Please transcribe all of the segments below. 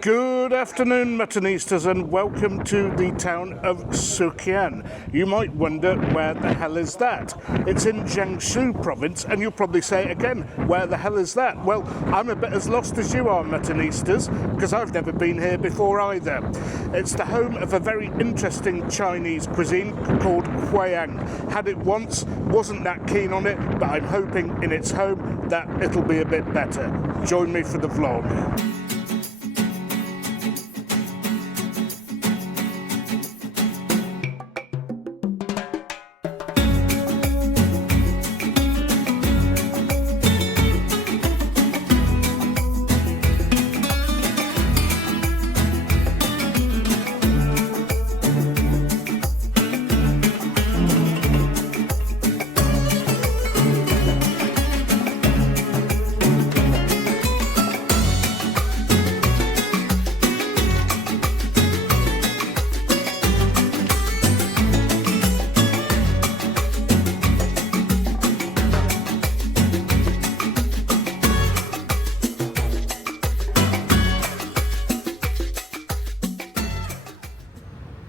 Good afternoon, Muttonistas, and welcome to the town of Suqian. You might wonder, where the hell is that? It's in Jiangsu province, and you'll probably say again, where the hell is that? Well, I'm a bit as lost as you are, Muttonistas, because I've never been here before either. It's the home of a very interesting Chinese cuisine called Huaiyang. Had it once, wasn't that keen on it, but I'm hoping in its home that it'll be a bit better. Join me for the vlog.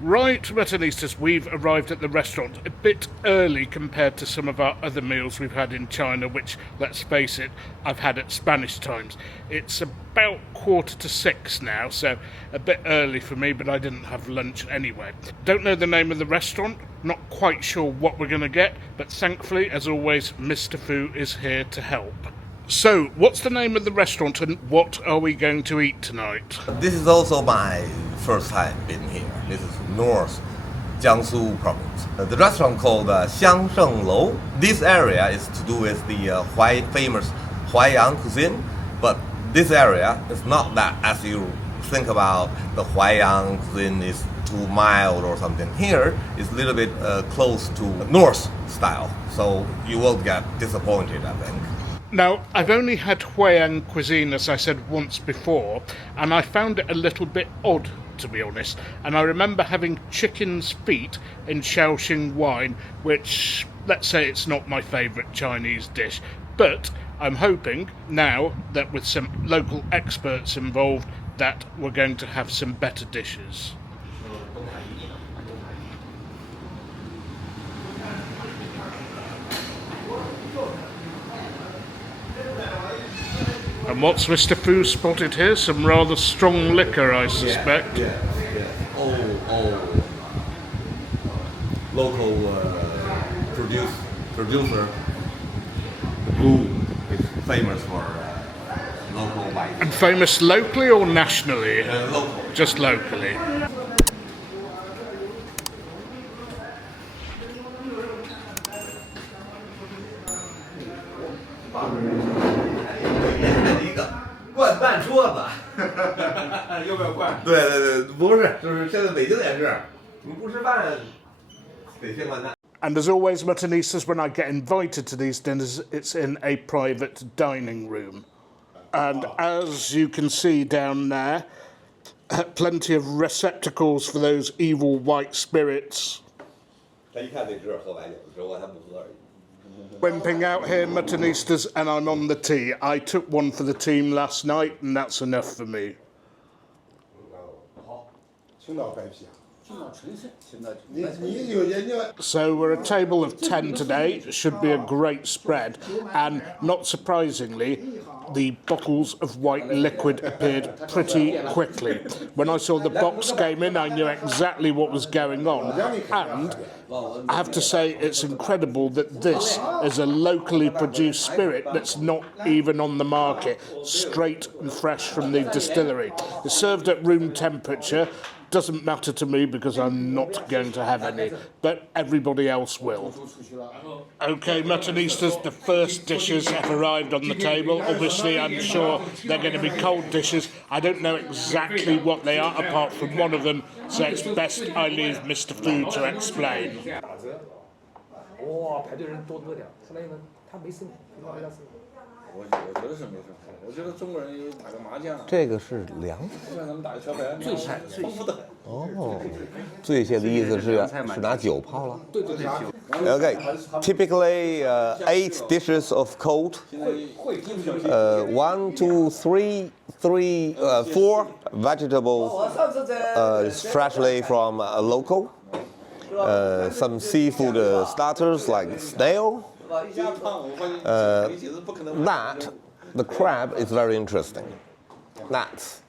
Right, Muttonistas, we've arrived at the restaurant a bit early compared to some of our other meals we've had in China, which, let's face it, I've had at Spanish times. It's about 5:45 now, so a bit early for me, but I didn't have lunch anyway. Don't know the name of the restaurant, not quite sure what we're going to get, but thankfully, as always, Mr. Fu is here to help. So, what's the name of the restaurant and what are we going to eat tonight? This is also my first time being here. This is North Jiangsu province. The restaurant called Xiangsheng Lou. This area is to do with the famous Huaiyang Cuisine, but this area is not that as you think about the Huaiyang Cuisine is too mild or something. Here is a little bit close to North style, so you won't get disappointed, I think. Now, I've only had Huaiyang Cuisine, as I said, once before, and I found it a little bit odd, to be honest. And I remember having chicken's feet in Shaoxing wine, which, let's say it's not my favourite Chinese dish. But I'm hoping, now that with some local experts involved, that we're going to have some better dishes. And what's Mr. Fu spotted here? Some rather strong liquor, I suspect. Yeah. Local producer. The Blue is famous for local wine. And famous locally or nationally? Local. Just locally. And as always, Muttonistas, when I get invited to these dinners, it's in a private dining room. And as you can see down there, plenty of receptacles for those evil white spirits. Wimping out here, Muttonistas, and I'm on the tea. I took one for the team last night, and that's enough for me. So we're a table of 10 today. It should be a great spread, and not surprisingly, the bottles of white liquid appeared pretty quickly. When I saw the box came in, I knew exactly what was going on, and I have to say it's incredible that this is a locally produced spirit that's not even on the market, straight and fresh from the distillery. It's served at room temperature. Doesn't matter to me because I'm not going to have any, but everybody else will. Okay, Muttonistas, the first dishes have arrived on the table. Obviously, I'm sure they're going to be cold dishes. I don't know exactly what they are, apart from one of them, so it's best I leave Mr. Fu to explain. 我觉得是没什么。我觉得中国人有打个麻将，这个是凉像咱们打个桥牌，最丰富的。哦，醉蟹的意思是拿酒泡了。对。Okay, typically 8 dishes of cold. 1, 2, 3, 4 vegetable freshly from local. Some seafood starters like snail. That the crab is very interesting. That's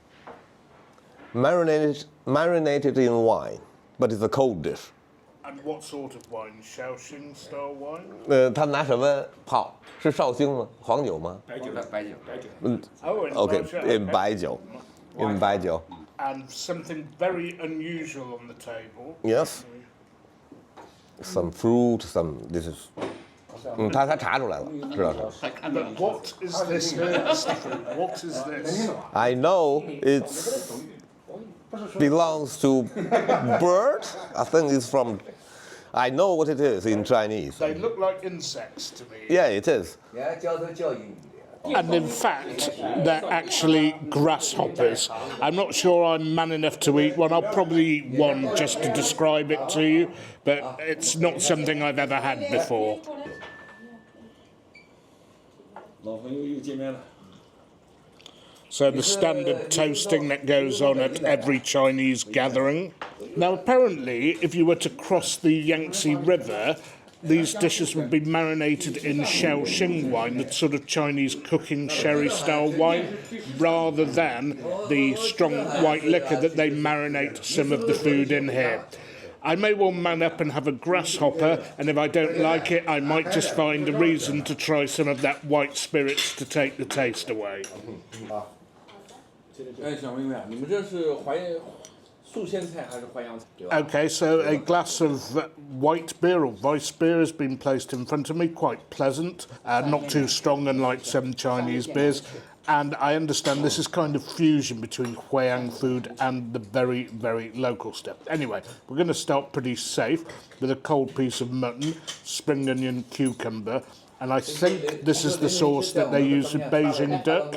marinated in wine, but it's a cold dish. And what sort of wine? Shaoxing style wine? 他拿什么泡？是绍兴吗？黄酒吗？白酒。Oh, in Okay, Russia, in 白酒。In 白酒。 And something very unusual on the table. Yes. Some fruit, some this is. 他查出来了，知道是。But what is this here, Stephen? What is this? I know it belongs to bird. I think it's from. I know what it is in Chinese. They look like insects to me. Yeah, it is. And in fact, they're actually grasshoppers. I'm not sure I'm man enough to eat one. I'll probably eat one just to describe it to you, but it's not something I've ever had before. 老朋友又见面了。 So the standard toasting that goes on at every Chinese gathering. Now apparently, if you were to cross the Yangtze River, these dishes would be marinated in Shaoxing wine, the sort of Chinese cooking sherry-style wine, rather than the strong white liquor that they marinate some of the food in here. I may well man up and have a grasshopper, and if I don't like it, I might just find a reason to try some of that white spirits to take the taste away. 哎，想问一下，你们这是素鲜菜还是淮扬菜？ Okay, so a glass of white beer or Weiss beer has been placed in front of me, quite pleasant, not too strong unlike some Chinese beers. And I understand this is kind of fusion between Huaiyang food and the very, very local stuff. Anyway, we're going to start pretty safe with a cold piece of mutton, spring onion, cucumber, and I think this is the sauce that they use with Beijing duck.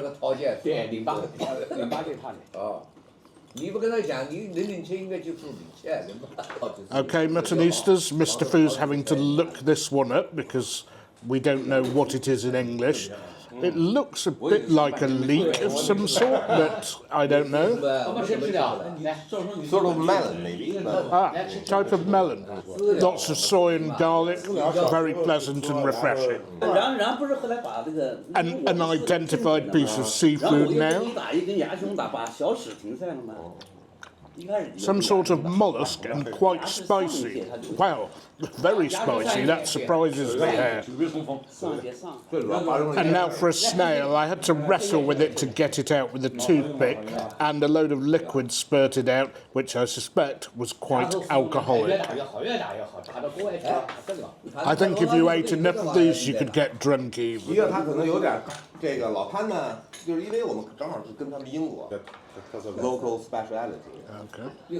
Okay, Muttonistas, Mr. Fu's having to look this one up because we don't know what it is in English. It looks a bit like a leek of some sort, but I don't know. Sort of melon, maybe. Type of melon. Lots of soy and garlic, very pleasant and refreshing. An unidentified piece of seafood now. Some sort of mollusk and quite spicy. Wow, very spicy, that surprises me here. And now for a snail, I had to wrestle with it to get it out with a toothpick, and a load of liquid spurted out, which I suspect was quite alcoholic. I think if you ate enough of these, you could get drunk even. 这个老潘呢，就是因为我们正好是跟他们英国 local speciality. Okay. 我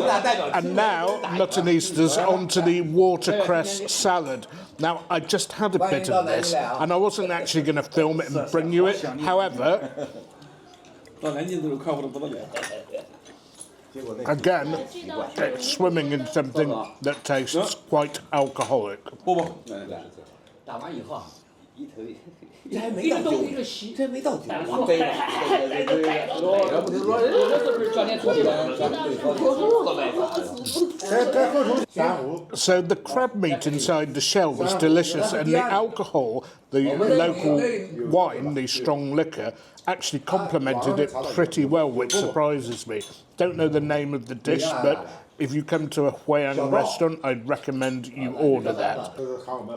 们俩代表 And now, Muttonistas, onto the watercress salad. Now, I just had a bit of this, and I wasn't actually going to film it and bring you it. However, 到南京都是快活的不得了。 again, it's swimming in something that tastes quite alcoholic. 打完以后啊，一头这还没到酒，这还没到酒。So the crab meat inside the shell was delicious, and the alcohol, the local wine, the strong liquor, actually complemented it pretty well, which surprises me. Don't know the name of the dish, but if you come to a Huaiyang restaurant, I'd recommend you order that.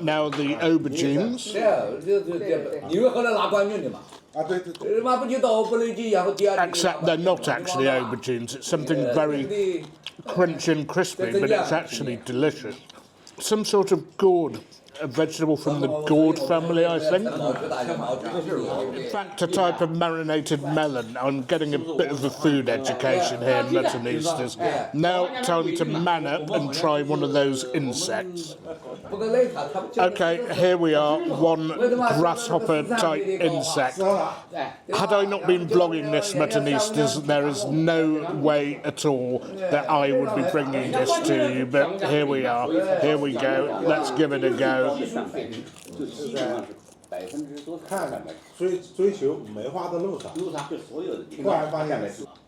Now the aubergines. Except they're not actually aubergines. It's something very crunchy and crispy, but it's actually delicious. Some sort of gourd a vegetable from the gourd family, I think. In fact, a type of marinated melon. I'm getting a bit of a food education here in Muttonistas. Now, time to man up and try one of those insects. Okay, here we are, one grasshopper-type insect. Had I not been vlogging this, Muttonistas, there is no way at all that I would be bringing this to you, but here we are. Here we go. Let's give it a go.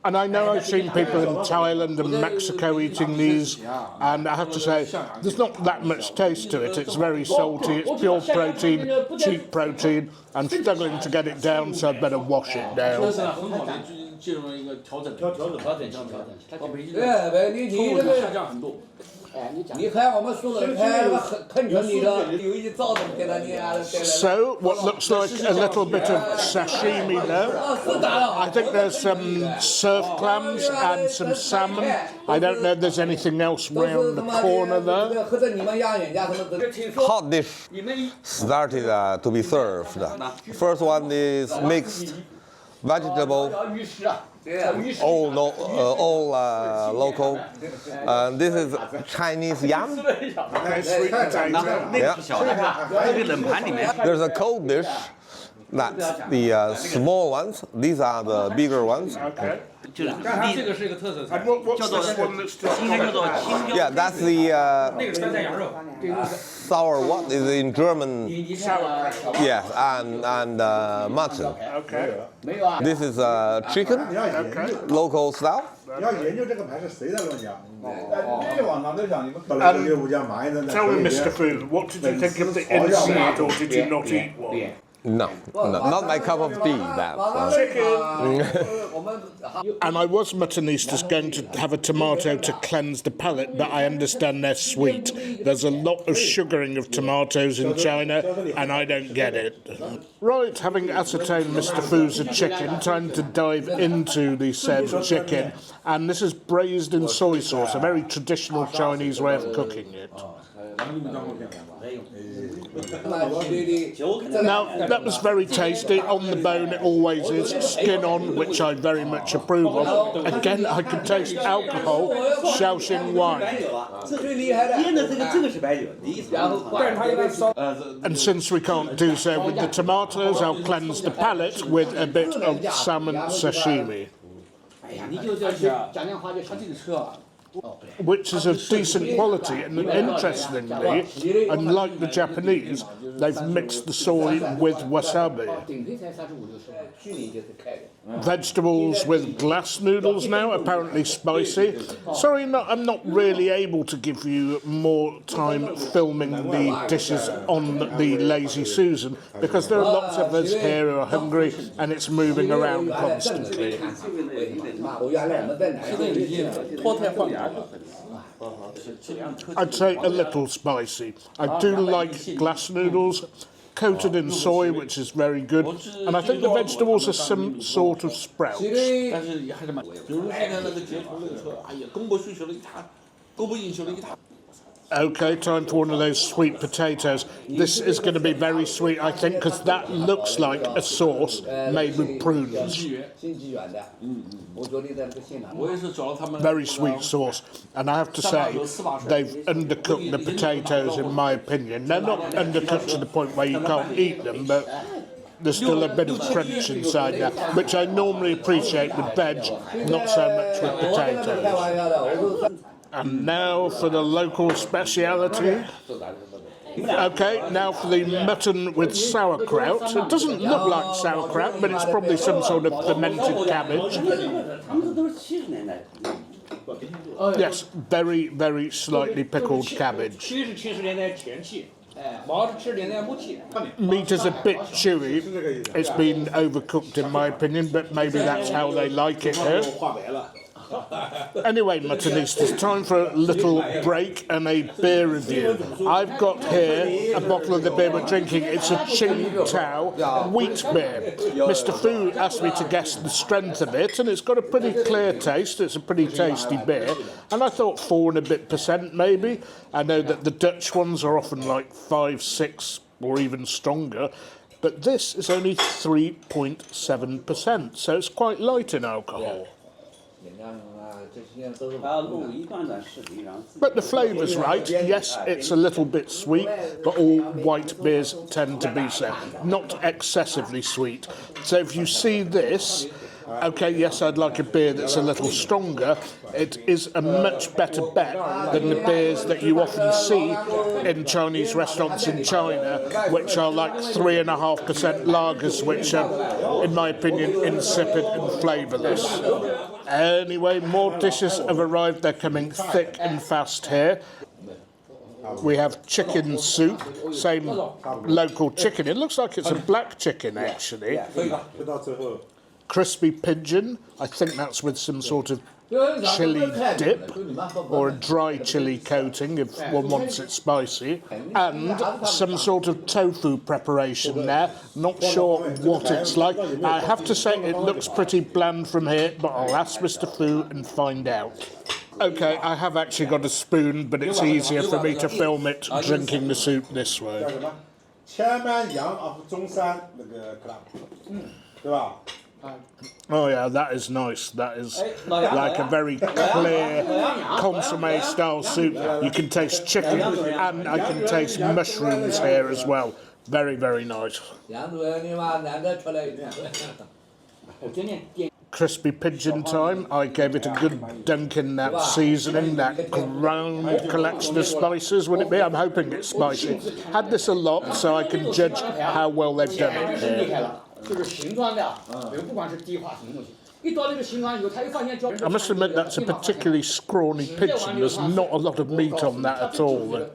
And I know I've seen people in Thailand and Mexico eating these, and I have to say, there's not that much taste to it. It's very salty, it's pure protein, cheap protein. I'm struggling to get it down, so I'd better wash it down. 进入了一个调整期，它本身通过下降很多。你看我们说的看啃成你的，有一早都给他你。So, what looks like a little bit of sashimi there. I think there's some surf clams and some salmon. I don't know if there's anything else round the corner there. Hot dish started to be served. First one is mixed vegetable, all local. This is Chinese yam. Yeah. There's a cold dish. That's the small ones. These are the bigger ones. Okay. 它这个是一个特色菜， What's this one that's just 应该叫做青椒。 Yeah, that's the 那个川菜羊肉。 sour what is in German. sauerkraut. Yes, and mutton. Okay. This is chicken, local style. 你要研究这个牌是谁在乱讲？你网上都讲你们本来业务家买的。 Tell me, Mr. Food, what did you think of the insect, or did you not eat one? No, not my cup of tea. That. And I was Muttonistas going to have a tomato to cleanse the palate, but I understand they're sweet. There's a lot of sugaring of tomatoes in China, and I don't get it. Right, having ascertained Mr. Fu's chicken, time to dive into the said chicken. And this is braised in soy sauce, a very traditional Chinese way of cooking it. Now, that was very tasty. On the bone, it always is. Skin on, which I very much approve of. Again, I could taste alcohol, Shaoxing wine. And since we can't do so with the tomatoes, I'll cleanse the palate with a bit of salmon sashimi, which is of decent quality, and interestingly, unlike the Japanese, they've mixed the soy with wasabi. Vegetables with glass noodles now, apparently spicy. Sorry, I'm not really able to give you more time filming the dishes on the Lazy Susan, because there are lots of us here who are hungry, and it's moving around constantly. I'd say a little spicy. I do like glass noodles, coated in soy, which is very good, and I think the vegetables are some sort of sprouts. 但是也还是蛮，比如现在那个街头那个车，哎呀，供不需求的一塌，供不应求的一塌。 Okay, time for one of those sweet potatoes. This is going to be very sweet, I think, because that looks like a sauce made with prunes. Very sweet sauce. And I have to say, they've undercooked the potatoes, in my opinion. They're not undercooked to the point where you can't eat them, but there's still a bit of crunch inside there, which I normally appreciate with veg, not so much with potatoes. And now for the local speciality. Okay, now for the mutton with sauerkraut. It doesn't look like sauerkraut, but it's probably some sort of fermented cabbage. Yes, very, very slightly pickled cabbage. Meat is a bit chewy. It's been overcooked in my opinion, but maybe that's how they like it here. Anyway, Muttonistas, time for a little break and a beer review. I've got here a bottle of the beer we're drinking. It's a Qingdao wheat beer. Mr. Fu asked me to guess the strength of it, and it's got a pretty clear taste. It's a pretty tasty beer, and I thought 4 and a bit % maybe. I know that the Dutch ones are often like 5, 6 or even stronger, but this is only 3.7%, so it's quite light in alcohol. But the flavour's right. Yes, it's a little bit sweet, but all white beers tend to be so. Not excessively sweet. So if you see this, okay, yes, I'd like a beer that's a little stronger. It is a much better bet than the beers that you often see in Chinese restaurants in China, which are like 3.5% lagers, which are, in my opinion, insipid and flavourless. Anyway, more dishes have arrived. They're coming thick and fast here. We have chicken soup, same local chicken. It looks like it's a black chicken, actually. Crispy pigeon, I think that's with some sort of chilli dip or a dry chilli coating if one wants it spicy, and some sort of tofu preparation there. Not sure what it's like. I have to say it looks pretty bland from here, but I'll ask Mr. Fu and find out. Okay, I have actually got a spoon, but it's easier for me to film it drinking the soup this way. Oh yeah, that is nice. That is like a very clear consommé style soup. You can taste chicken and I can taste mushrooms here as well. Very, very nice. Crispy pigeon time. I gave it a good dunk in that seasoning, that ground collection of spices, would it be? I'm hoping it's spicy. Had this a lot so I can judge how well they've done it here. I must admit that's a particularly scrawny pigeon. There's not a lot of meat on that at all. A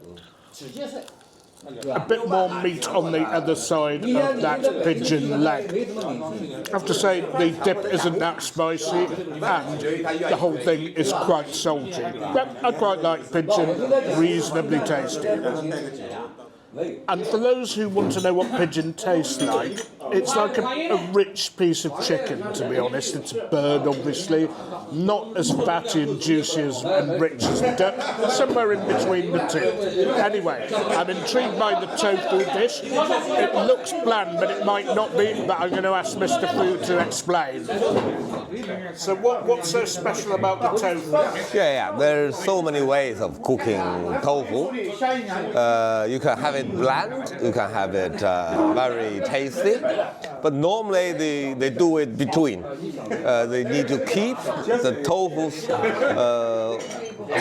bit more meat on the other side of that pigeon leg. I have to say the dip isn't that spicy and the whole thing is quite salty. But I quite like pigeon, reasonably tasty. And for those who want to know what pigeon tastes like, it's like a rich piece of chicken, to be honest. It's a bird, obviously, not as fatty and juicy and rich as duck, somewhere in between the two. Anyway, I'm intrigued by the tofu dish. It looks bland, but it might not be, but I'm going to ask Mr. Fu to explain. So what's so special about the tofu? Yeah, there's so many ways of cooking tofu. You can have it bland, you can have it very tasty, but normally they do it between. They need to keep the tofu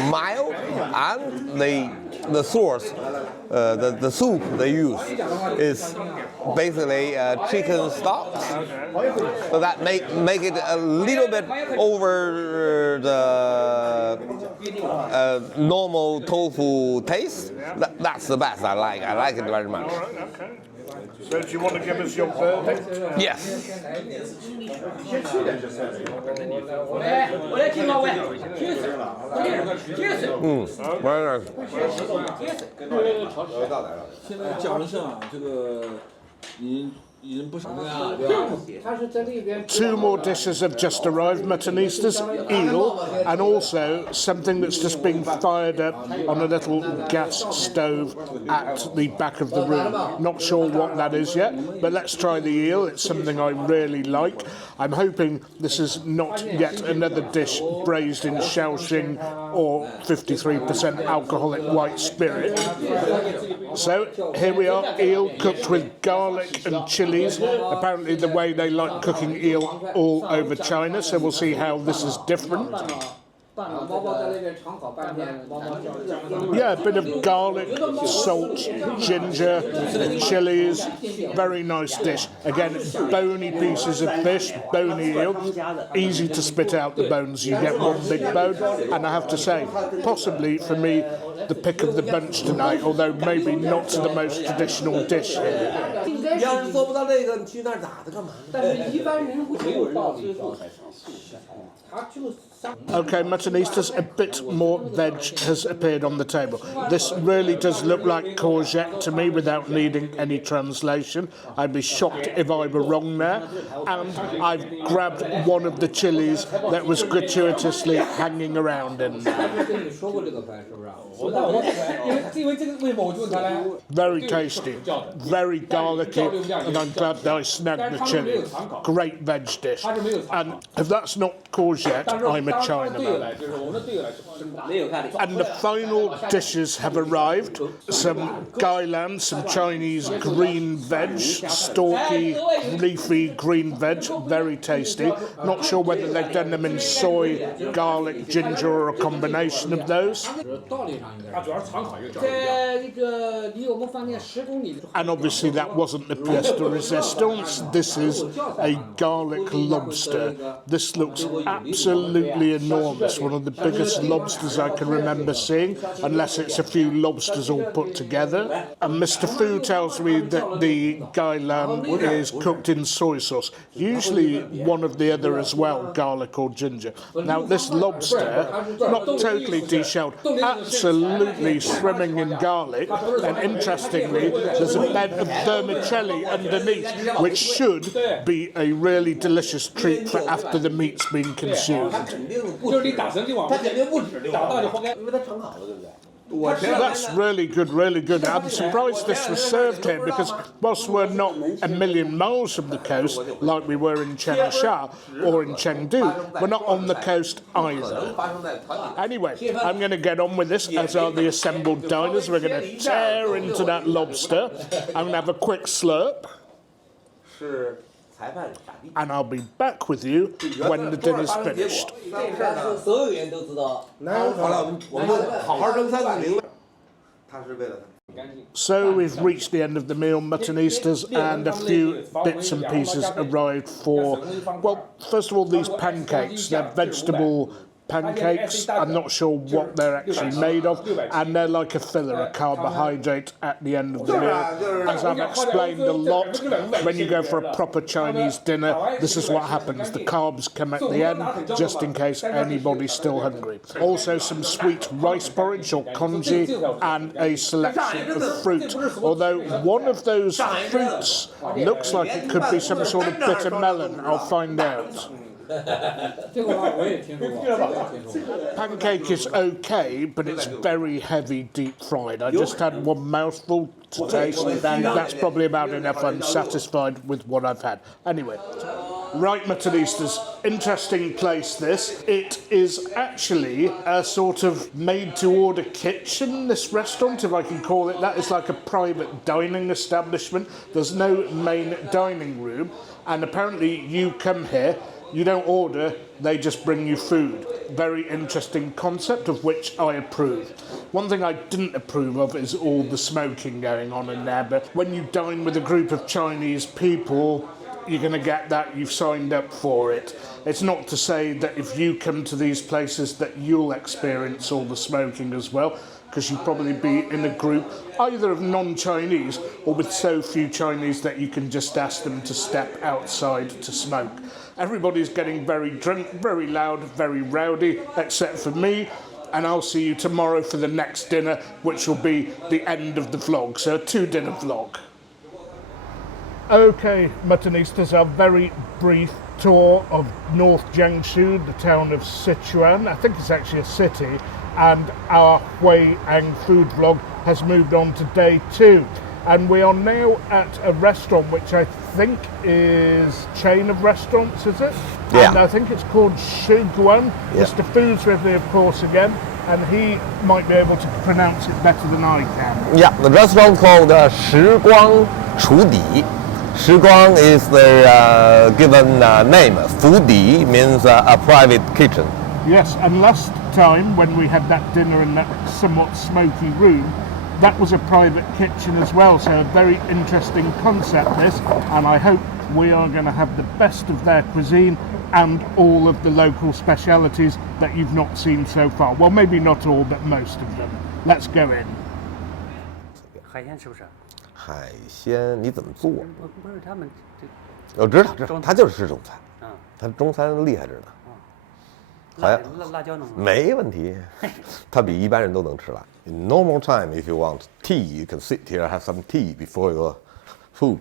mild, and the source, the soup they use is basically chicken stock, so that make it a little bit over the normal tofu taste. That's the best. I like it very much. All right, okay. So do you want to give us your verdict? Yes. Very nice. 现在讲的是啊，这个已经不是。 Two more dishes have just arrived, Muttonistas, eel, and also something that's just been fired up on a little gas stove at the back of the room. Not sure what that is yet, but let's try the eel. It's something I really like. I'm hoping this is not yet another dish braised in Shaoxing or 53% alcoholic white spirit. So here we are, eel cooked with garlic and chilies. Apparently the way they like cooking eel all over China, so we'll see how this is different. Yeah, a bit of garlic, salt, ginger, chilies. Very nice dish. Again, bony pieces of fish, bony eel. Easy to spit out the bones. You get one big bone. And I have to say, possibly for me, the pick of the bunch tonight, although maybe not the most traditional dish here. 你要是做不到这个，你去那儿打它干嘛呢？但是一般人不知道这个，他就 Okay, Muttonistas, a bit more veg has appeared on the table. This really does look like courgette to me without needing any translation. I'd be shocked if I were wrong there. And I've grabbed one of the chilies that was gratuitously hanging around in there. Very tasty, very garlicky, and I'm glad that I snagged the chili. Great veg dish. And if that's not courgette, I'm a Chinaman. And the final dishes have arrived. Some gailan, some Chinese green veg, stalky, leafy green veg, very tasty. Not sure whether they've done them in soy, garlic, ginger, or a combination of those. And obviously that wasn't the pièce de résistance. This is a garlic lobster. This looks absolutely enormous. One of the biggest lobsters I can remember seeing, unless it's a few lobsters all put together. And Mr. Fu tells me that the gailan is cooked in soy sauce, usually one of the other as well, garlic or ginger. Now this lobster, not totally deshelled, absolutely swimming in garlic, and interestingly there's a bed of vermicelli underneath, which should be a really delicious treat for after the meat's been consumed. That's really good, really good. I'm surprised this was served here because whilst we're not a million miles from the coast like we were in Changsha or in Chengdu, we're not on the coast either. Anyway, I'm going to get on with this, as are the assembled diners. We're going to tear into that lobster. I'm going to have a quick slurp. And I'll be back with you when the dinner's finished. So we've reached the end of the meal, Muttonistas, and a few bits and pieces arrived for, well, first of all, these pancakes. They're vegetable pancakes. I'm not sure what they're actually made of, and they're like a filler, a carbohydrate at the end of the meal. As I've explained a lot, when you go for a proper Chinese dinner, this is what happens. The carbs come at the end, just in case anybody's still hungry. Also some sweet rice porridge or congee, and a selection of fruit. Although one of those fruits looks like it could be some sort of bitter melon. I'll find out. Pancake is okay, but it's very heavy deep fried. I just had one mouthful to taste. That's probably about enough. I'm satisfied with what I've had. Anyway, right, Muttonistas, interesting place this. It is actually a sort of made-to-order kitchen, this restaurant, if I can call it that. It's like a private dining establishment. There's no main dining room, and apparently you come here, you don't order, they just bring you food. Very interesting concept, of which I approve. One thing I didn't approve of is all the smoking going on in there, but when you dine with a group of Chinese people, you're going to get that, you've signed up for it. It's not to say that if you come to these places that you'll experience all the smoking as well, because you'd probably be in a group either of non-Chinese or with so few Chinese that you can just ask them to step outside to smoke. Everybody's getting very drunk, very loud, very rowdy, except for me, and I'll see you tomorrow for the next dinner, which will be the end of the vlog, so a 2-dinner vlog. Okay, Muttonistas, a very brief tour of North Jiangsu, the town of Sichuan. I think it's actually a city, and our Huaiyang food vlog has moved on to day 2. And we are now at a restaurant which I think is a chain of restaurants, is it? Yeah. And I think it's called Suqian. Yeah. Mr. Fu's with me, of course, again, and he might be able to pronounce it better than I can. Yeah, the restaurant called Shiguang Chudi. Shiguang is their given name. Fudi means a private kitchen. Yes, and last time when we had that dinner in that somewhat smoky room, that was a private kitchen as well, so a very interesting concept this, and I hope we are going to have the best of their cuisine and all of the local specialities that you've not seen so far. Well, maybe not all, but most of them. Let's go in. 海鲜是不是？海鲜你怎么做？不是他们这。我知道，他就是吃中餐，嗯，他中餐厉害着呢。辣椒能吗？没问题，它比一般人都能吃辣。In normal time, if you want tea, you can sit here have some tea before your food.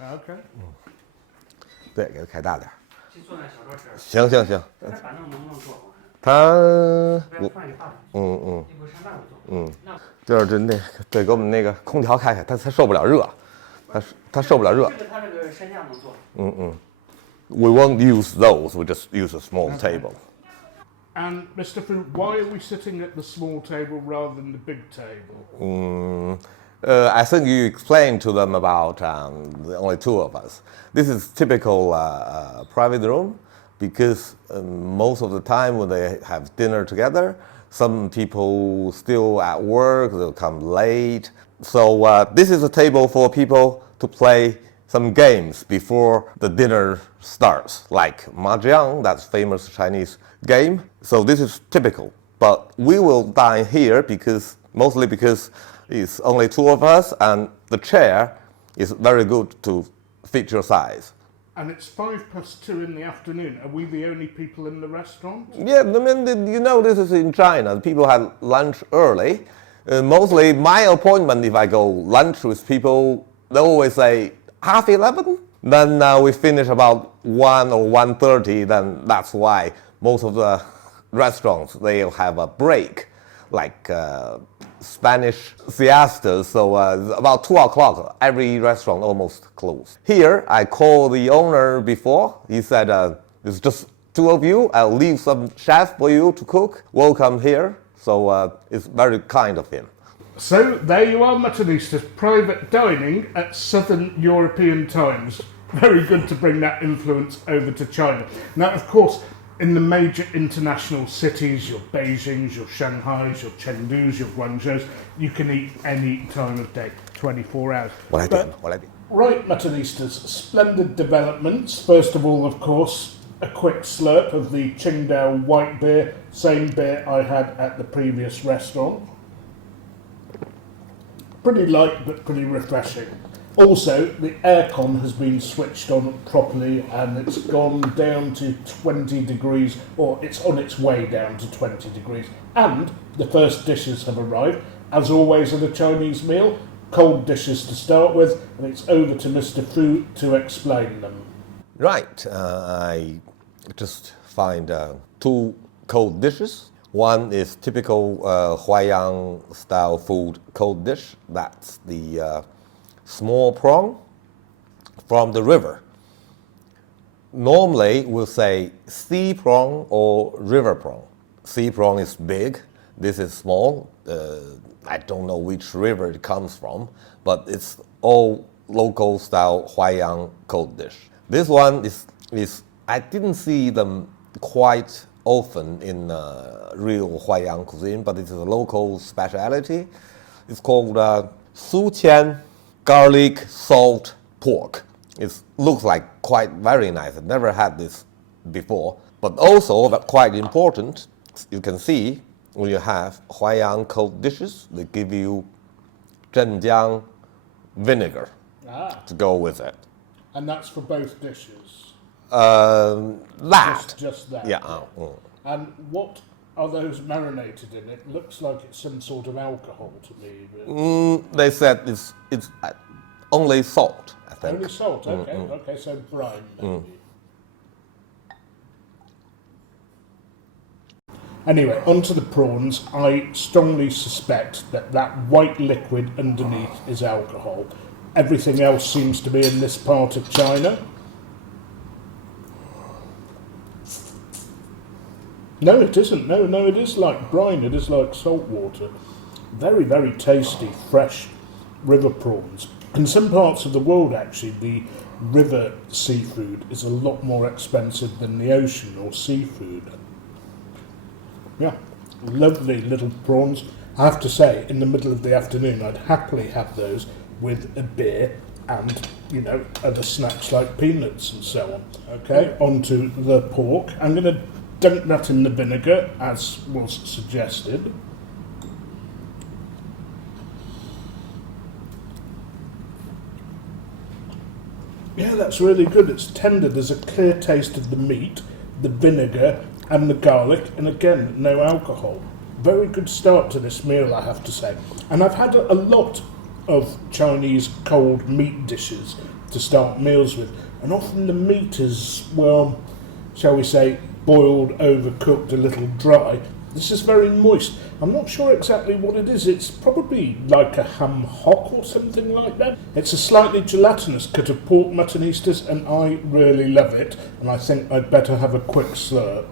Okay. 对，给它开大点儿。去做那小桌吃。行行行，那把那个能不能做好看？它不要放一大。一会儿上那儿做。就是那个对，给我们那个空调开开，它受不了热，它受不了热。这个它这个山下能做。We won't use those. We just use a small table. And Mr. Fu, why are we sitting at the small table rather than the big table? I think you explained to them about the only two of us. This is typical private room because most of the time when they have dinner together, some people still at work, they'll come late. So this is a table for people to play some games before the dinner starts, like mahjong, that's famous Chinese game. So this is typical. But we will dine here mostly because it's only two of us and the chair is very good to fit your size. And it's 2:05 in the afternoon. Are we the only people in the restaurant? Yeah, I mean, you know, this is in China. People have lunch early. Mostly my appointment, if I go lunch with people, they always say 11:30. Then we finish about 1 or 1:30. Then that's why most of the restaurants, they'll have a break, like Spanish siesta. So about 2 o'clock, every restaurant almost closed. Here, I called the owner before. He said, it's just two of you. I'll leave some chef for you to cook. Welcome here. So it's very kind of him. So there you are, Muttonistas, private dining at Southern European times. Very good to bring that influence over to China. Now, of course, in the major international cities, your Beijings, your Shanghais, your Chengdus, your Guangzhous, you can eat any time of day, 24 hours. What I did. Right, Muttonistas, splendid developments. First of all, of course, a quick slurp of the Qingdao white beer, same beer I had at the previous restaurant. Pretty light, but pretty refreshing. Also, the aircon has been switched on properly and it's gone down to 20 degrees, or it's on its way down to 20 degrees. And the first dishes have arrived. As always at a Chinese meal, cold dishes to start with, and it's over to Mr. Fu to explain them. Right, I just find two cold dishes. One is typical Huaiyang style food cold dish. That's the small prawn from the river. Normally we'll say sea prawn or river prawn. Sea prawn is big, this is small. I don't know which river it comes from, but it's all local style Huaiyang cold dish. This one is I didn't see them quite often in real Huaiyang cuisine, but it's a local specialty. It's called Suqian garlic salt pork. It looks like quite very nice. I've never had this before. But also, quite important, you can see when you have Huaiyang cold dishes, they give you Zhenjiang vinegar to go with it. And that's for both dishes? That. Just that? Yeah. And what are those marinated in? It looks like it's some sort of alcohol to me. But They said it's only salt, I think. only salt, okay. Okay, so brine maybe. Anyway, onto the prawns. I strongly suspect that white liquid underneath is alcohol. Everything else seems to be in this part of China. No, it isn't. No, it is like brine. It is like salt water. Very, very tasty, fresh river prawns. In some parts of the world, actually, the river seafood is a lot more expensive than the ocean or seafood. Yeah, lovely little prawns. I have to say, in the middle of the afternoon, I'd happily have those with a beer and, you know, other snacks like peanuts and so on. Okay, onto the pork. I'm going to dunk that in the vinegar, as was suggested. Yeah, that's really good. It's tender. There's a clear taste of the meat, the vinegar, and the garlic, and again, no alcohol. Very good start to this meal, I have to say. And I've had a lot of Chinese cold meat dishes to start meals with, and often the meat is, well, shall we say, boiled, overcooked, a little dry. This is very moist. I'm not sure exactly what it is. It's probably like a ham hock or something like that. It's a slightly gelatinous cut of pork Muttonistas, and I really love it, and I think I'd better have a quick slurp.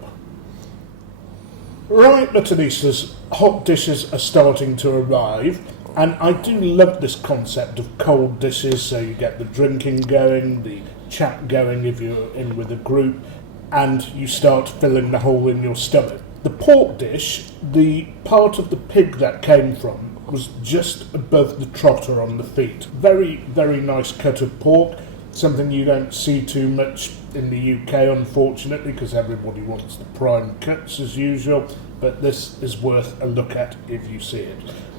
Right, Muttonistas, hot dishes are starting to arrive, and I do love this concept of cold dishes, so you get the drinking going, the chat going if you're in with a group, and you start filling the hole in your stomach. The pork dish, the part of the pig that came from, was just above the trotter on the feet. Very, very nice cut of pork, something you don't see too much in the UK, unfortunately, because everybody wants the prime cuts as usual, but this is worth a look at if you see it.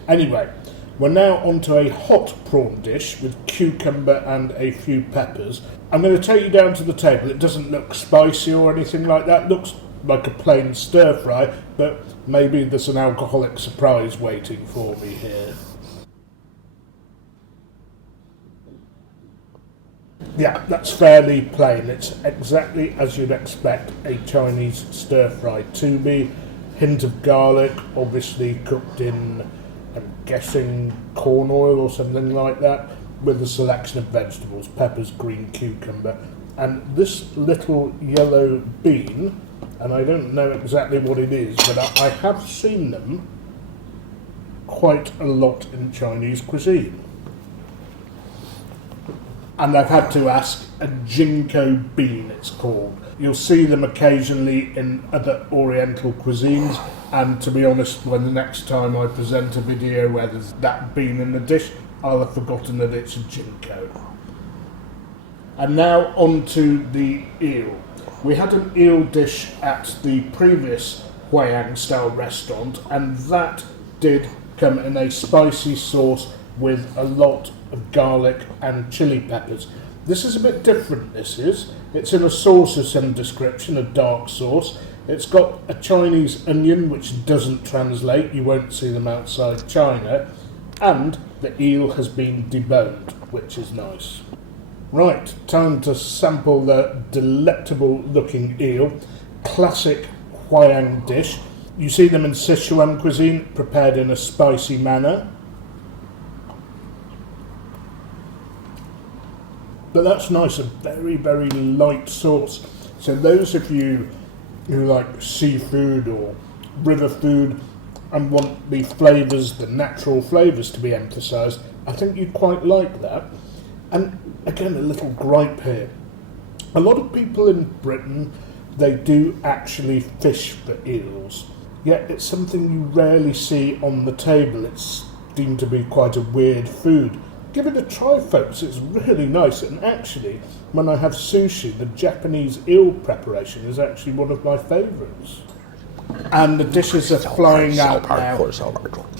Anyway, we're now onto a hot prawn dish with cucumber and a few peppers. I'm going to take you down to the table. It doesn't look spicy or anything like that. It looks like a plain stir fry, but maybe there's an alcoholic surprise waiting for me here. Yeah, that's fairly plain. It's exactly as you'd expect a Chinese stir fry to be. Hint of garlic, obviously cooked in, I'm guessing, corn oil or something like that, with a selection of vegetables, peppers, green cucumber, and this little yellow bean, and I don't know exactly what it is, but I have seen them quite a lot in Chinese cuisine. And I've had to ask, a ginkgo bean it's called. You'll see them occasionally in other Oriental cuisines, and to be honest, when the next time I present a video where there's that bean in the dish, I'll have forgotten that it's a ginkgo. And now on to the eel. We had an eel dish at the previous Huaiyang style restaurant, and that did come in a spicy sauce with a lot of garlic and chili peppers. This is a bit different, this is. It's in a sauce of some description, a dark sauce. It's got a Chinese onion, which doesn't translate, you won't see them outside China, and the eel has been deboned, which is nice. Right, time to sample the delectable looking eel. Classic Huaiyang dish. You see them in Sichuan cuisine, prepared in a spicy manner. But that's nice, a very, very light sauce. So those of you who like seafood or river food and want the flavours, the natural flavours to be emphasised, I think you'd quite like that. And again, a little gripe here. A lot of people in Britain, they do actually fish for eels, yet it's something you rarely see on the table. It's deemed to be quite a weird food. Give it a try, folks, it's really nice, and actually, when I have sushi, the Japanese eel preparation is actually one of my favourites. And the dishes are flying out now.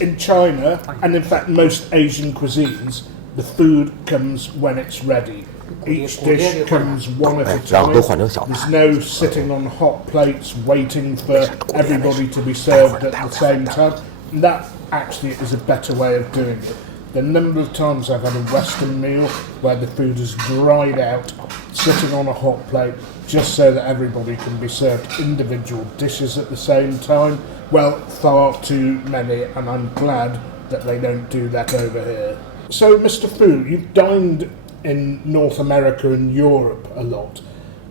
In China, and in fact most Asian cuisines, the food comes when it's ready. Each dish comes one at a time. There's no sitting on hot plates waiting for everybody to be served at the same time. And that actually is a better way of doing it. The number of times I've had a Western meal where the food is dried out, sitting on a hot plate, just so that everybody can be served individual dishes at the same time, well, far too many, and I'm glad that they don't do that over here. So, Mr. Fu, you've dined in North America and Europe a lot.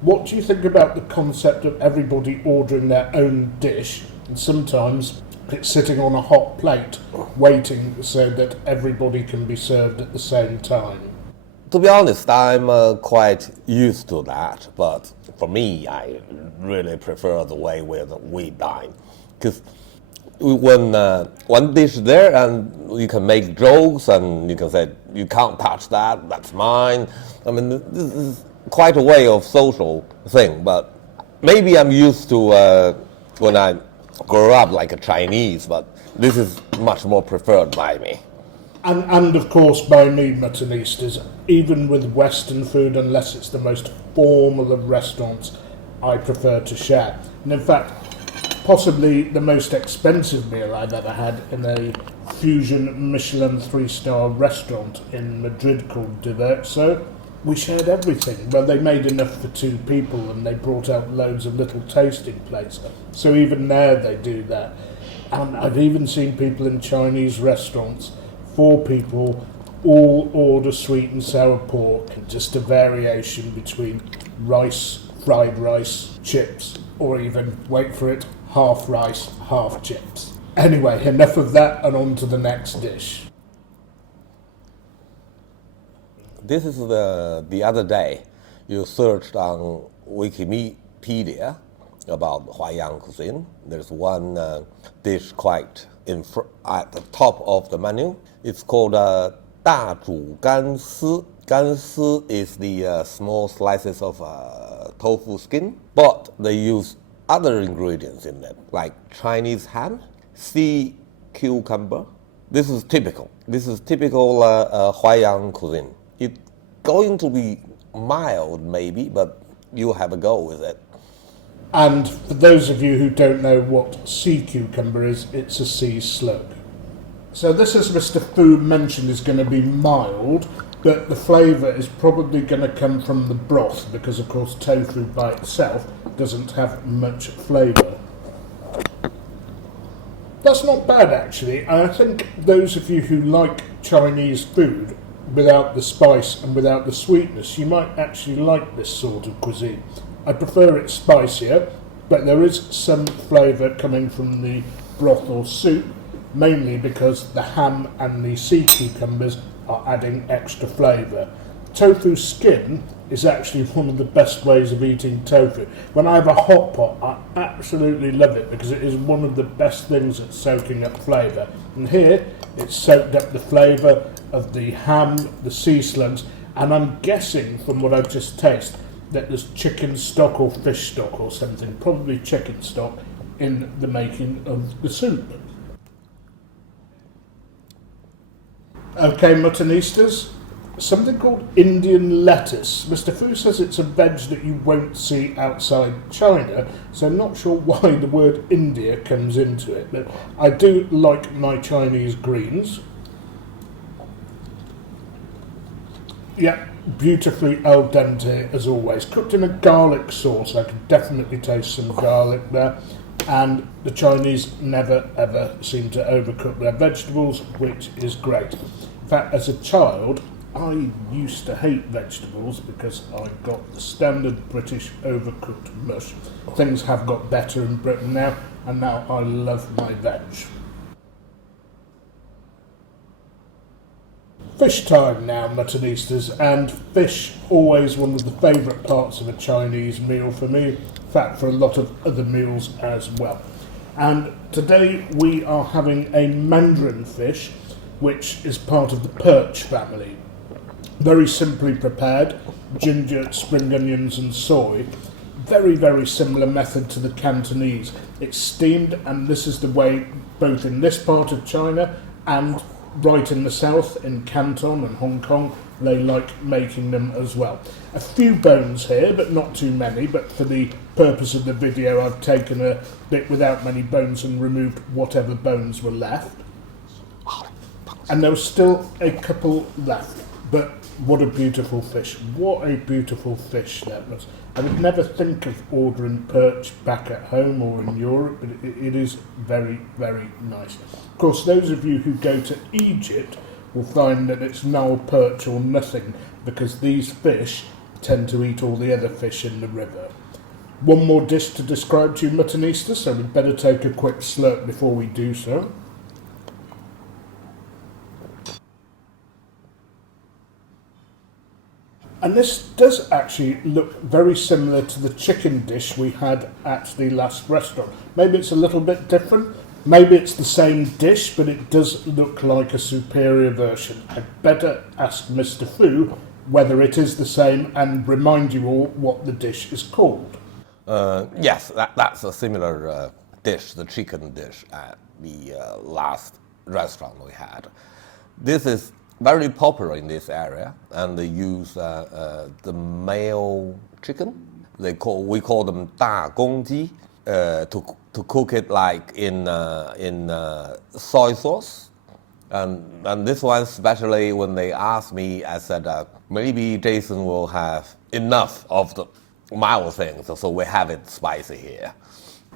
What do you think about the concept of everybody ordering their own dish, and sometimes it's sitting on a hot plate, waiting so that everybody can be served at the same time? To be honest, I'm quite used to that, but for me, I really prefer the way we dine. Because when one dish there, and you can make jokes, and you can say, you can't touch that, that's mine. I mean, this is quite a way of social thing, but maybe I'm used to when I grow up like a Chinese, but this is much more preferred by me. And of course by me, Muttonistas. Even with Western food, unless it's the most formal of restaurants, I prefer to share. And in fact, possibly the most expensive meal I've ever had in a fusion Michelin 3-star restaurant in Madrid called Diverso. We shared everything. Well, they made enough for 2 people and they brought out loads of little tasting plates. So even there they do that. And I've even seen people in Chinese restaurants, 4 people, all order sweet and sour pork, just a variation between rice, fried rice, chips, or even, wait for it, half rice, half chips. Anyway, enough of that and on to the next dish. This is the other day, you searched on Wikipedia about Huaiyang Cuisine. There's one dish quite at the top of the menu. It's called 大煮干丝. 干丝 is the small slices of tofu skin, but they use other ingredients in it, like Chinese ham, sea cucumber. This is typical. This is typical Huaiyang cuisine. It's going to be mild maybe, but you have a go with it. And for those of you who don't know what sea cucumber is, it's a sea slug. So this, as Mr. Fu mentioned, is going to be mild, but the flavour is probably going to come from the broth because, of course, tofu by itself doesn't have much flavour. That's not bad, actually. I think those of you who like Chinese food without the spice and without the sweetness, you might actually like this sort of cuisine. I prefer it spicier, but there is some flavour coming from the broth or soup, mainly because the ham and the sea cucumbers are adding extra flavour. Tofu skin is actually one of the best ways of eating tofu. When I have a hot pot, I absolutely love it because it is one of the best things at soaking up flavour. And here, it's soaked up the flavour of the ham, the sea slugs, and I'm guessing from what I've just tasted that there's chicken stock or fish stock or something, probably chicken stock, in the making of the soup. Okay, Muttonistas, something called Indian lettuce. Mr. Fu says it's a veg that you won't see outside China, so I'm not sure why the word India comes into it, but I do like my Chinese greens. Yeah, beautifully al dente as always. Cooked in a garlic sauce, I can definitely taste some garlic there. And the Chinese never ever seem to overcook their vegetables, which is great. In fact, as a child, I used to hate vegetables because I got the standard British overcooked mush. Things have got better in Britain now, and now I love my veg. Fish time now, Muttonistas, and fish always one of the favourite parts of a Chinese meal for me, in fact for a lot of other meals as well. And today we are having a mandarin fish, which is part of the perch family. Very simply prepared, ginger, spring onions and soy. Very, very similar method to the Cantonese. It's steamed, and this is the way both in this part of China and right in the south, in Canton and Hong Kong, they like making them as well. A few bones here, but not too many, but for the purpose of the video I've taken a bit without many bones and removed whatever bones were left. And there was still a couple left, but what a beautiful fish. What a beautiful fish that was. I would never think of ordering perch back at home or in Europe, but it is very, very nice. Of course, those of you who go to Egypt will find that it's now perch or nothing, because these fish tend to eat all the other fish in the river. One more dish to describe to you, Muttonistas, so we'd better take a quick slurp before we do so. And this does actually look very similar to the chicken dish we had at the last restaurant. Maybe it's a little bit different. Maybe it's the same dish, but it does look like a superior version. I'd better ask Mr. Fu whether it is the same and remind you all what the dish is called. Yes, that's a similar dish, the chicken dish at the last restaurant we had. This is very popular in this area, and they use the male chicken. We call them 大公鸡. to cook it like in soy sauce. And this one, especially when they asked me, I said, maybe Jason will have enough of the mild things, so we have it spicy here.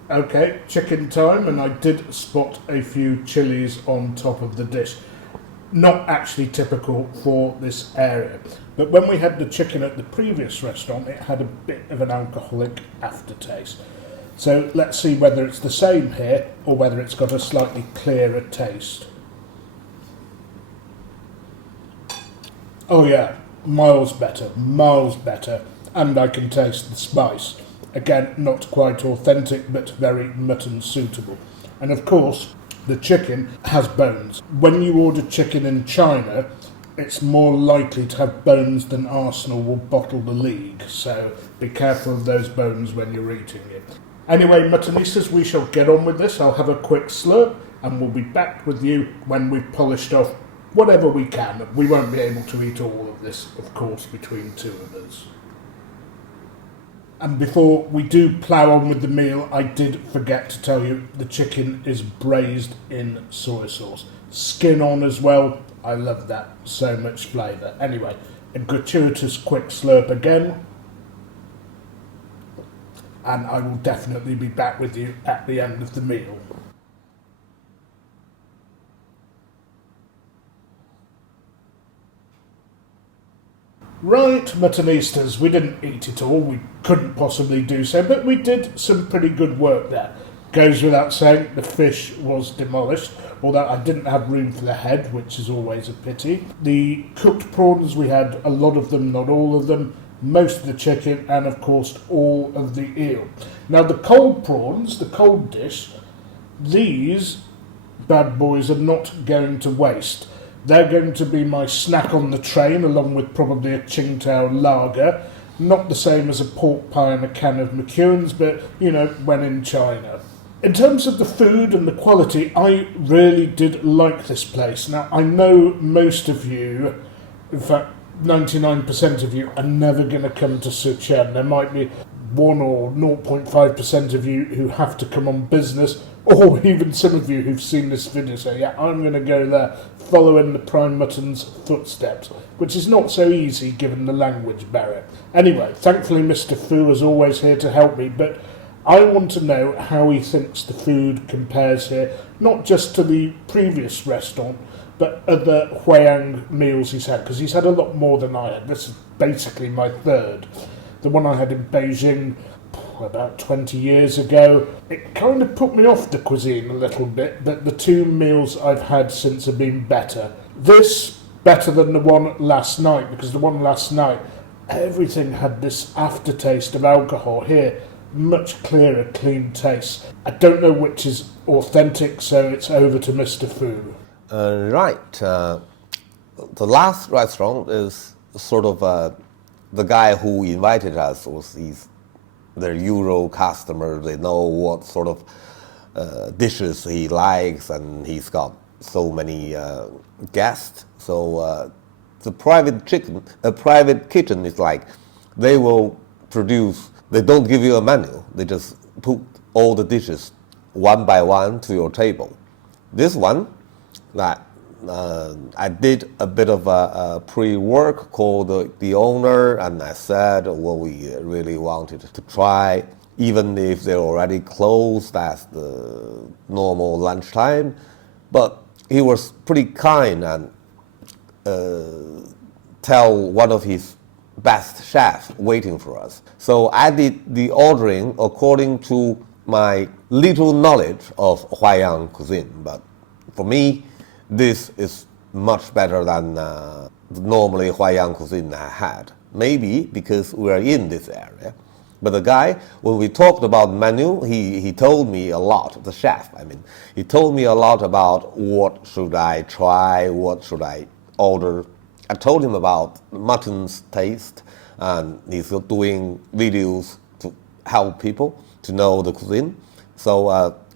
Okay, chicken time, and I did spot a few chilies on top of the dish. Not actually typical for this area. But when we had the chicken at the previous restaurant, it had a bit of an alcoholic aftertaste. So let's see whether it's the same here or whether it's got a slightly clearer taste. Oh yeah, miles better, and I can taste the spice. Again, not quite authentic, but very mutton suitable. And of course, the chicken has bones. When you order chicken in China, it's more likely to have bones than Arsenal will bottle the league, so be careful of those bones when you're eating it. Anyway, Muttonistas, we shall get on with this. I'll have a quick slurp, and we'll be back with you when we've polished off whatever we can. We won't be able to eat all of this, of course, between two of us. And before we do plough on with the meal, I did forget to tell you the chicken is braised in soy sauce. Skin on as well. I love that. So much flavour. Anyway, a gratuitous quick slurp again. And I will definitely be back with you at the end of the meal. Right, Muttonistas, we didn't eat it all, we couldn't possibly do so, but we did some pretty good work there. Goes without saying, the fish was demolished, although I didn't have room for the head, which is always a pity. The cooked prawns, we had a lot of them, not all of them, most of the chicken, and of course all of the eel. Now the cold prawns, the cold dish, these bad boys are not going to waste. They're going to be my snack on the train, along with probably a Qingdao lager. Not the same as a pork pie and a can of McEwen's, but, you know, when in China. In terms of the food and the quality, I really did like this place. Now, I know most of you, in fact, 99% of you, are never going to come to Suqian. There might be 1 or 0.5% of you who have to come on business, or even some of you who've seen this video say, yeah, I'm going to go there, following the Primemutton's footsteps, which is not so easy given the language barrier. Anyway, thankfully Mr. Fu is always here to help me, but I want to know how he thinks the food compares here, not just to the previous restaurant, but other Huaiyang meals he's had, because he's had a lot more than I had. This is basically my third. The one I had in Beijing about 20 years ago. It kind of put me off the cuisine a little bit, but the two meals I've had since have been better. This, better than the one last night, because the one last night, everything had this aftertaste of alcohol. Here, much clearer, clean taste. I don't know which is authentic, so it's over to Mr. Fu. Right. The last restaurant is sort of the guy who invited us was their usual customer. They know what sort of dishes he likes, and he's got so many guests. So the private kitchen is like they will produce. They don't give you a menu. They just put all the dishes one by one to your table. This one, that I did a bit of pre-work, called the owner, and I said what we really wanted to try, even if they're already closed at the normal lunchtime. But he was pretty kind and tell one of his best chefs waiting for us. So I did the ordering according to my little knowledge of Huaiyang cuisine. But for me, this is much better than normally Huaiyang cuisine I had. Maybe because we are in this area. But the guy, when we talked about menu, he told me a lot, the chef, he told me a lot about what should I try, what should I order. I told him about mutton's taste, and he's doing videos to help people to know the cuisine. So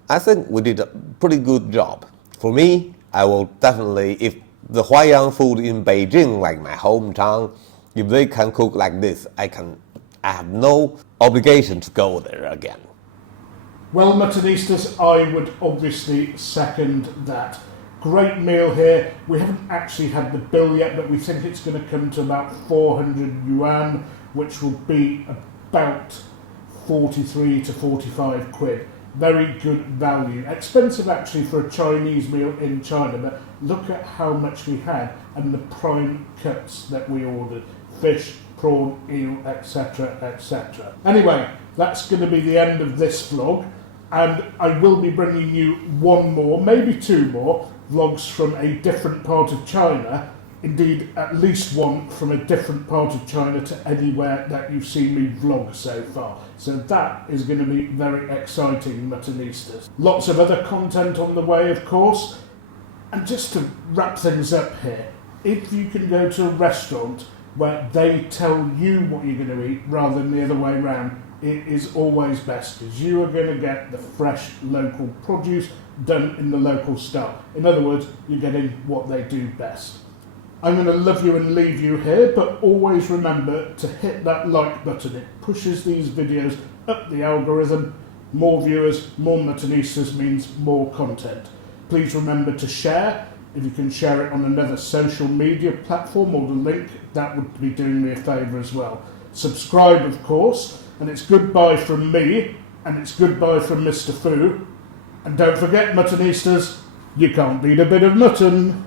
I think we did a pretty good job. For me, I will definitely, if the Huaiyang food in Beijing, like my hometown, if they can cook like this, I have no obligation to go there again. Well, Muttonistas, I would obviously second that. Great meal here. We haven't actually had the bill yet, but we think it's going to come to about 400 yuan, which will be about 43 to 45 quid. Very good value. Expensive actually for a Chinese meal in China, but look at how much we had and the prime cuts that we ordered. Fish, prawn, eel, etc, etc. Anyway, that's going to be the end of this vlog, and I will be bringing you one more, maybe two more, vlogs from a different part of China. Indeed, at least one from a different part of China to anywhere that you've seen me vlog so far. So that is going to be very exciting, Muttonistas. Lots of other content on the way, of course. And just to wrap things up here, if you can go to a restaurant where they tell you what you're going to eat rather than the other way around, it is always best, because you are going to get the fresh local produce done in the local style. In other words, you're getting what they do best. I'm going to love you and leave you here, but always remember to hit that like button. It pushes these videos up the algorithm. More viewers, more Muttonistas means more content. Please remember to share. If you can share it on another social media platform or the link, that would be doing me a favour as well. Subscribe, of course, and it's goodbye from me, and it's goodbye from Mr. Fu. And don't forget, Muttonistas, you can't beat a bit of mutton.